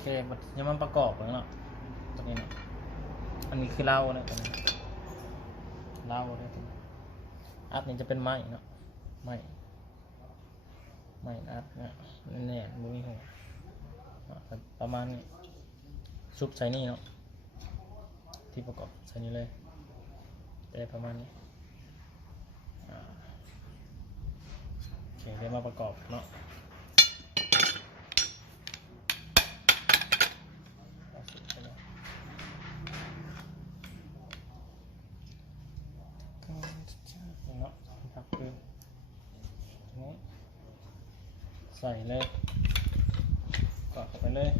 เคมันยังมันประกอบแล้วเนาะตรงนี้เนาะอันนี้คือเหล้านะตรงนี้เหล้าเลยตรงนี้อัดนี่จะเป็นไม้เนาะไม้อัดเนี่ยแน่ๆมือหัวประมาณนี้ซุปใส่นี่เนาะที่ประกอบใส่นี่เลยได้ประมาณนี้โอเคเดี๋ยวมาประกอบเนาะเนาะครับคือนี้ใส่เลยกดเข้าไปเลย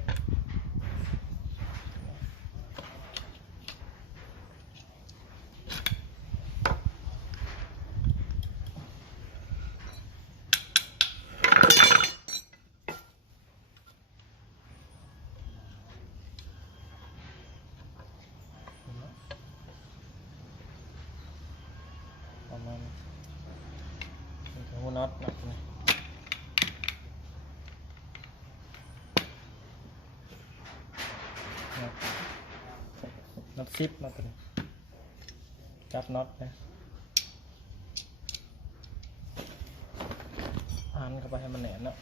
ประมาณนี้หัวน็อตนะน็อตซิปมาตัวนี้จับน็อตนะพันเข้าไปให้มันแหนเนาะ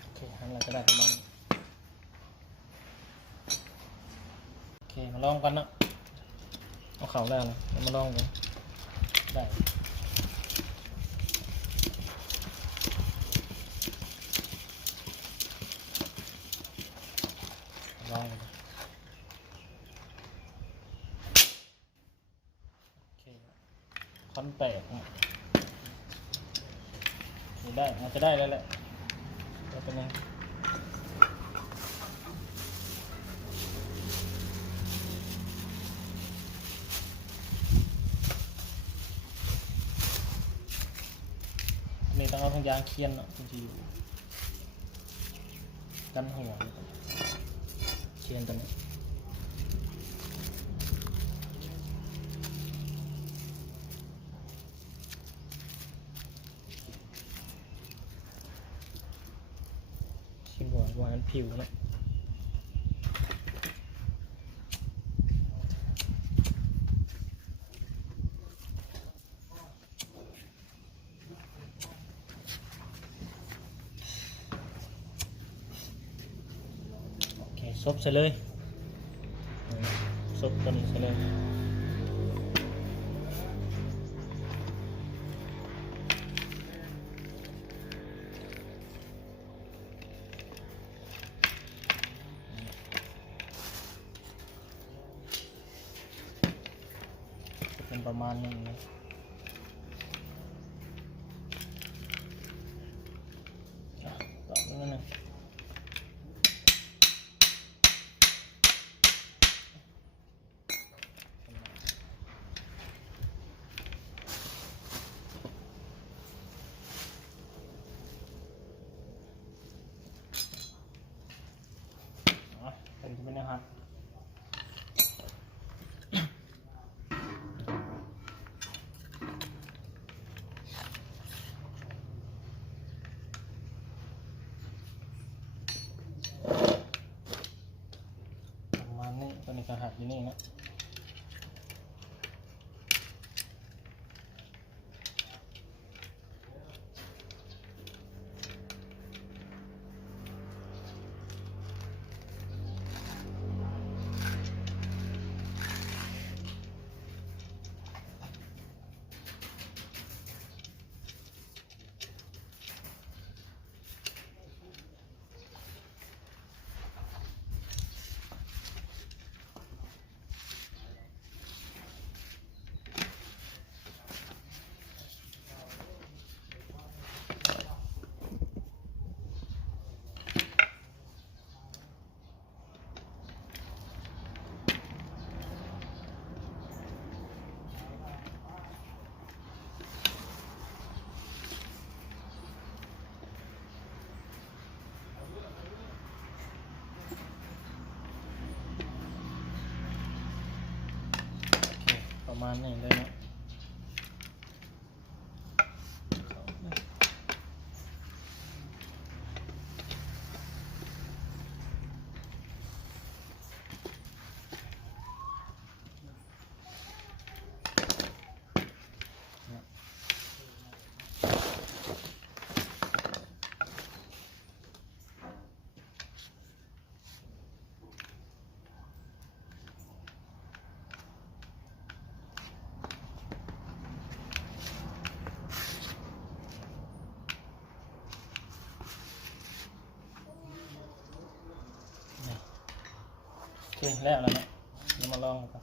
โอเคหันอะไรก็ได้ประมาณนี้โอเคมาลองกันนะเอาเข่าได้เลยมาลองกันได้ลองกันโอเคคอนแตกได้อาจจะได้แล้วแหละจะเป็นยังนี่ต้องเอาทางยางเคียนเนาะจริงๆอยู่กันหัวเคียนตัวนี้ชิมหวานผิวนะซบใส่เลยซบตัวนี้ใส่เลยเป็นประมาณนึงนะต่อไปนั่นนะเป็นไปนะครับประมาณนี้ตัวนี้ก็หักอยู่นี่นะ มาณนี้เลยเนาะโอเคแล้วเนาะเดี๋ยวมาลองกัน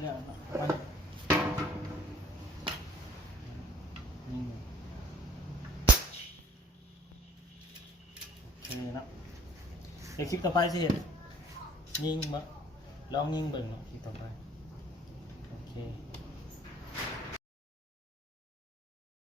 แล้วเนาะโอเคเนาะเดี๋ยวคลิปต่อไปสิเห็นยิงมาลองยิงเบิ่งเนาะคลิปต่อไปโอเค